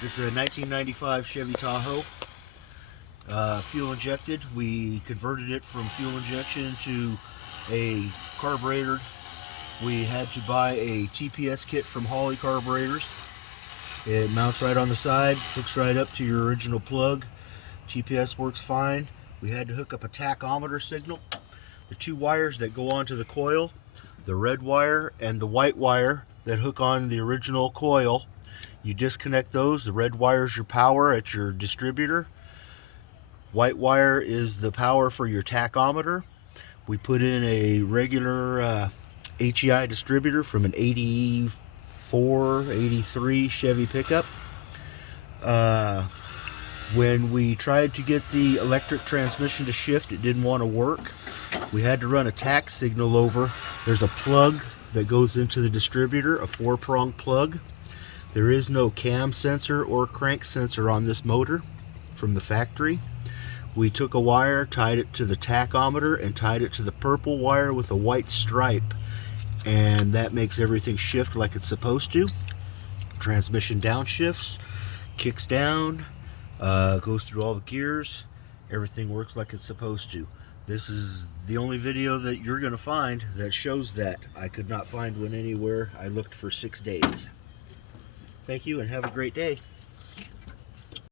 This is a 1995 Chevy Tahoe, fuel injected. We converted it from fuel injection to a carburetor. We had to buy a TPS kit from Holley Carburetors. It mounts right on the side, hooks right up to your original plug. TPS works fine. We had to hook up a tachometer signal. The two wires that go onto the coil, the red wire and the white wire that hook on the original coil, you disconnect those. The red wire is your power at your distributor. White wire is the power for your tachometer. We put in a regular HEI distributor from an 84, 83 Chevy pickup. When we tried to get the electric transmission to shift, it didn't want to work. We had to run a tach signal over. There's a plug that goes into the distributor, a 4-prong plug. There is no cam sensor or crank sensor on this motor from the factory. We took a wire, tied it to the tachometer, and tied it to the purple wire with a white stripe, and that makes everything shift like it's supposed to. Transmission downshifts, kicks down, goes through all the gears. Everything works like it's supposed to. This is the only video that you're going to find that shows that. I could not find one anywhere. I looked for 6 days. Thank you and have a great day.